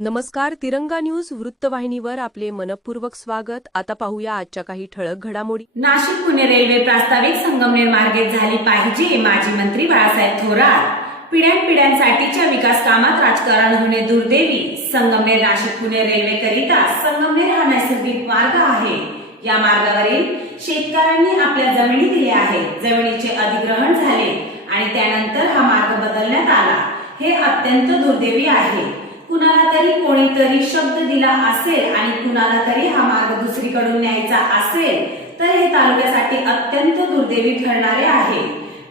नमस्कार तिरंगा न्यूज वृत्तवाहिनीवर आपले मनपूर्वक स्वागत. आता पाहूया आजच्या काही ठळक घडामोडी. नाशिक पुणे रेल्वे प्रास्ताविक संगमनेर मार्गे झाली पाहिजे माजी मंत्री बाळासाहेब थोरात. पिढ्यानपिढ्यांसाठीच्या विकास कामात राजकारण होणे दुर्दैवी. संगमनेर नाशिक पुणे रेल्वे करिता संगमनेर हा नैसर्गिक मार्ग आहे. या मार्गावरील शेतकऱ्यांनी आपल्या जमिनी दिल्या आहेत. जमिनीचे अधिग्रहण झाले आणि त्यानंतर हा मार्ग बदलण्यात आला. हे अत्यंत दुर्दैवी आहे. कुणाला तरी कोणीतरी शब्द दिला असेल आणि कुणाला तरी हा मार्ग दुसरीकडून न्यायचा असेल तर हे तालुक्यासाठी अत्यंत दुर्दैवी ठरणारे आहे.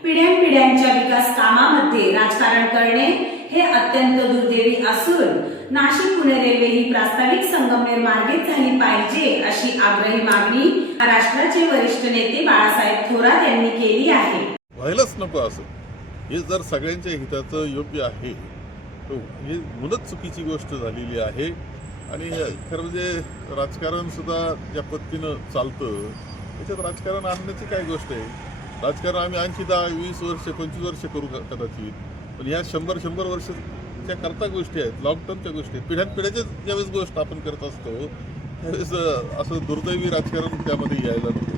पिढ्यानपिढ्यांच्या विकास कामामध्ये राजकारण करणे हे अत्यंत दुर्दैवी असून नाशिक पुणे रेल्वे ही प्रास्ताविक संगमनेर मार्गेच झाली पाहिजे अशी आग्रही मागणी महाराष्ट्राचे वरिष्ठ नेते बाळासाहेब थोरात यांनी केली आहे. व्हायलाच नको असं. हे जर सगळ्यांच्या हिताचं योग्य आहे हो, म्हणजे ही मुलंच चुकीची गोष्ट झालेली आहे. आणि खरं म्हणजे राजकारण सुद्धा ज्या पद्धतीनं चालतं त्याच्यात राजकारण आणण्याची काय गोष्ट आहे? राजकारण आम्ही आणखी दहा वीस वर्ष पंचवीस वर्ष करू कदाचित. पण ह्या शंभर शंभर वर्ष करता गोष्टी आहेत लॉंग टर्मच्या गोष्टी आहेत. पिढ्यान पिढ्याच्याच ज्यावेळेस गोष्ट आपण करत असतो त्यावेळेस असं दुर्दैवी राजकारण त्यामध्ये यायला नको.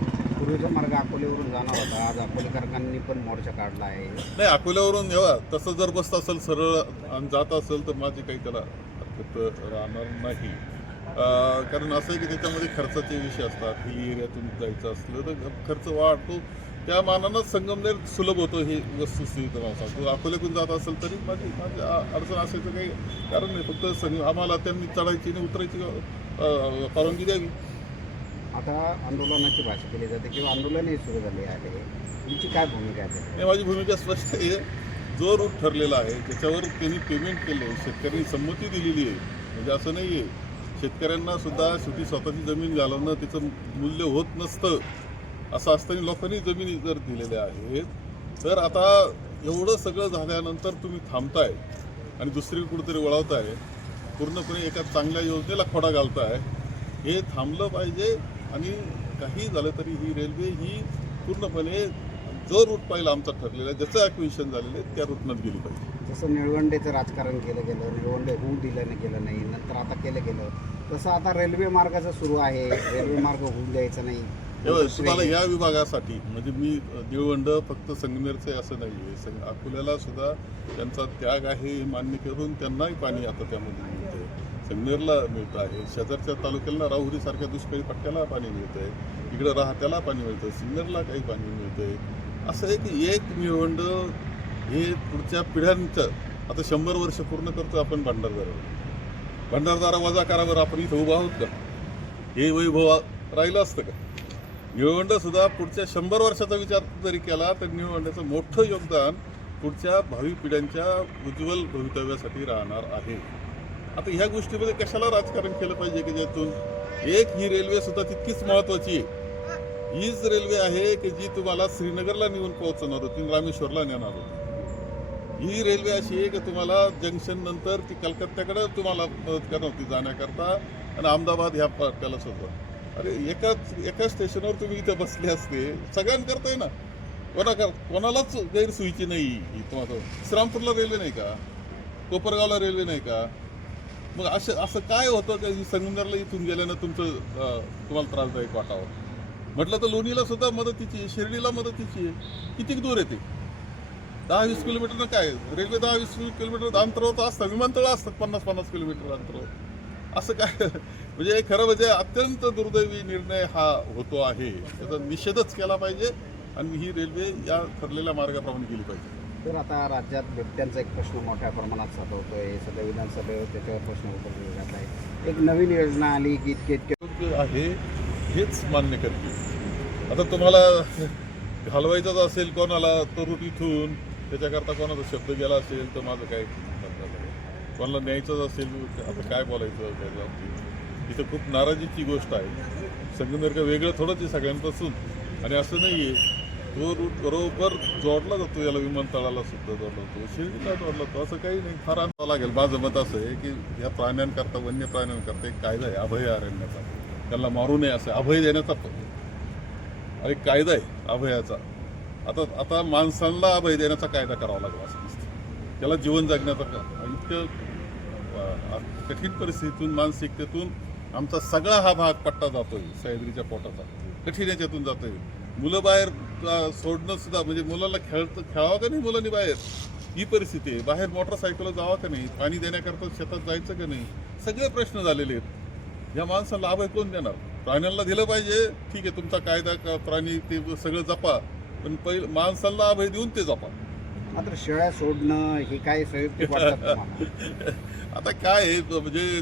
पूर्वीचा मार्ग अकोल्यावरून जाणार होता. आज अकोलेकरांनी पण मोर्चा काढला आहे. नाही अकोल्यावरून येवा तसं जर बसत असेल सरळ आणि जात असेल तर माझी काही त्याला हरकत राहणार नाही. कारण असं आहे की त्याच्यामध्ये खर्चाचे विषय असतात. हिली एरियातून जायचं असलं तर खर्च वाढतो. त्या मानानं संगमनेर सुलभ होतो ही वस्तुस्थिती मला सांगतो अकोल्यातून जात असेल तरी माझी माझी अडचण असायचं काही कारण नाही. फक्त संग आम्हाला त्यांनी चढायची आणि उतरायची परवानगी द्यावी. आता आंदोलनाची भाषा केली जाते किंवा आंदोलनही सुरू झाले आहे. तुमची काय भूमिका आहे? माझी भूमिका स्पष्ट आहे. जो रूट ठरलेला आहे त्याच्यावर त्यांनी पेमेंट केलं शेतकऱ्यांनी संमती दिलेली आहे. म्हणजे असं नाही आहे. शेतकऱ्यांना सुद्धा शेवटी स्वतःची जमीन घालवणं त्याचं मूल्य होत नसतं असं असताना लोकांनी जमिनी जर दिलेल्या आहेत तर आता एवढं सगळं झाल्यानंतर तुम्ही थांबताय आणि दुसरी कुठेतरी वळवताय. पूर्णपणे एका चांगल्या योजनेला खोडा घालताय. हे थांबलं पाहिजे. आणि काही झालं तरी ही रेल्वे ही पूर्णपणे जो रूट पाहिला आमचा ठरलेला आहे ज्याचं ॲक्विशन झालेलं आहे त्या रूटनं गेली पाहिजे. जसं निळवंडेचं राजकारण केलं गेलं निळवंडे होऊ दिलं नाही गेलं नाही नंतर आता केलं गेलं तसं आता रेल्वे मार्गाचं सुरू आहे रेल्वे मार्ग होऊ द्यायचा नाही. तुम्हाला या विभागासाठी म्हणजे मी निळवंड फक्त संगमेरचं आहे असं नाही आहे. संग अकोल्याला सुद्धा त्यांचा त्याग आहे हे मान्य करून त्यांनाही पाणी आता त्यामध्ये मिळतं संगनेरला मिळतं आहे. शेजारच्या तालुक्याला राहुरीसारख्या दुष्काळी पट्ट्याला पाणी मिळतं आहे इकडं राहत्याला पाणी मिळतं सिन्नरला काही पाणी मिळतं आहे असं आहे की एक निळवंड हे पुढच्या पिढ्यांचं आता शंभर वर्ष पूर्ण करतो आपण भंडारदारावर भंडारदारा वजा करावर आपण इथं उभा आहोत का? हे वैभव राहिलं असतं का? निळवंडसुद्धा पुढच्या शंभर वर्षाचा विचार जरी केला तर निळवंडाचं मोठं योगदान पुढच्या भावी पिढ्यांच्या उज्ज्वल भवितव्यासाठी राहणार आहे. आता ह्या गोष्टीमध्ये कशाला राजकारण केलं पाहिजे की ज्यातून एक ही रेल्वे सुद्धा तितकीच महत्वाची आहे? हीच रेल्वे आहे की जी तुम्हाला श्रीनगरला नेऊन पोहोचवणार होती रामेश्वरला नेणार होती. ही रेल्वे अशी आहे की तुम्हाला जंक्शन नंतर ती कलकत्त्याकडे तुम्हाला मदत करणार होती जाण्याकरता आणि अहमदाबाद ह्या पाट्याला सुद्धा अरे एकाच एका स्टेशनवर तुम्ही इथे बसले असते सगळ्यांकरताय ना. कोणा कोणालाच गैरसोयीची नाही ही. तुम्हाला श्रामपूरला रेल्वे नाही का? कोपरगावला रेल्वे नाही का? मग असं असं काय होतं का संगमनेरला इथून गेल्यानं तुमचं तुम्हाला त्रासदायक वाटावं? म्हटलं तर लोणीला सुद्धा मदतीची आहे शिर्डीला मदतीची आहे. किती दूर येते दहा वीस किलोमीटरनं काय? रेल्वे दहा वीस किलोमीटर अंतरावर असतं विमानतळ असतात पन्नास पन्नास किलोमीटर अंतरावर. असं काय? म्हणजे खरं म्हणजे अत्यंत दुर्दैवी निर्णय हा होतो आहे. त्याचा निषेधच केला पाहिजे आणि ही रेल्वे या ठरलेल्या मार्गाप्रमाणे गेली पाहिजे. तर आता राज्यात बिबट्यांचा एक प्रश्न मोठ्या प्रमाणात साठवतोय सध्या विधानसभेवर त्याच्यावर प्रश्न उपस्थित जात आहे एक नवीन योजना आली की इतके इतके आहे हेच मान्य करते. आता तुम्हाला घालवायचाच असेल कोणाला तो रूट इथून त्याच्याकरता कोणाचा शब्द गेला असेल तर माझं काय कोणाला न्यायचंच असेल आता काय बोलायचं त्याच्या इथं खूप नाराजीची गोष्ट आहे. संगमेर का वेगळं थोडंच आहे सगळ्यांपासून. आणि असं नाही आहे जो रूट बरोबर जोडला जातो याला विमानतळाला सुद्धा जोडला जातो. शिर्डीला जोडला जातो असं काही नाही. फार आणावं लागेल. माझं मत असं आहे की या प्राण्यांकरता वन्य प्राण्यांकरता एक कायदा आहे अभयारण्याचा त्यांना मारू नये असं अभय देण्याचा प- एक कायदा आहे अभयाचा. आता आता माणसांना अभय देण्याचा कायदा करावा लागला असं दिसतं. त्याला जीवन जगण्याचा इतकं कठीण परिस्थितीतून मानसिकतेतून आमचा सगळा हा भाग पट्टा जातोय सह्याद्रीच्या पोटाचा. कठीण याच्यातून जातोय. मुलं बाहेर सोडणं सुद्धा म्हणजे मुलाला खेळ खेळावं का नाही मुलांनी बाहेर? ही परिस्थिती आहे. बाहेर मोटरसायकल जावं का नाही? पाणी देण्याकरता शेतात जायचं का नाही? सगळे प्रश्न झालेले आहेत. या माणसाला अभय कोण देणार? प्राण्यांना दिलं पाहिजे. ठीक आहे तुमचा कायदा का प्राणी ते सगळं जपा. पण पहिलं माणसाला अभय देऊन ते जपा. मात्र शेळ्या सोडणं हे काय आता काय म्हणजे